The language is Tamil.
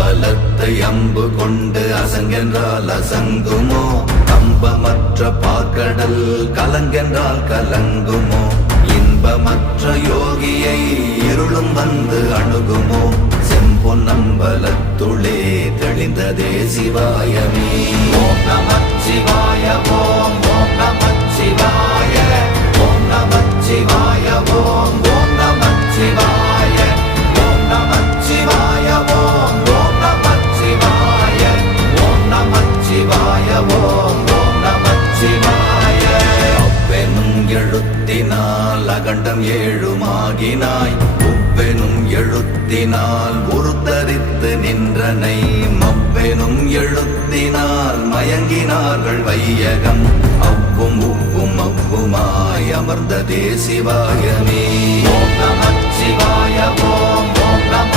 பலத்தை அம்பு கொண்டு அசங்கென்றால் அசங்குமோ? கம்பமற்ற பார்க்கடல் கலங்கென்றால் கலங்குமோ? இன்பமற்ற யோகியை இருளும் வந்து அணுகுமோ? செம்பொன்னம்பலத்துளே தெளிந்ததே சிவாயமே. ஓம் நமச்சிவாய ஓம் ஓம் நமச்சிவாய ஓம் நமச்சிவாய ஓம் ஓம் நமச்சிவாய ஓம் நமச்சிவாய ஓம் ஓம் நமச்சிவாய ஓம் நமச்சிவாய ஓம் ஓம் நமச்சிவாய. அவ்வெனும் எழுத்தினால் அகண்டம் ஏழுமாகினாய், உவ்வெனும் எழுத்தினால் உருத்தரித்து நின்றனை, மவ்வெனும் எழுத்தினால் மயங்கினார்கள் வையகம். அவ்வும் உவ்வும் அவ்வுமாய் அமர்ந்ததே சிவாயமே. ஓம் நமச்சிவாய ஓம் ஓம் நம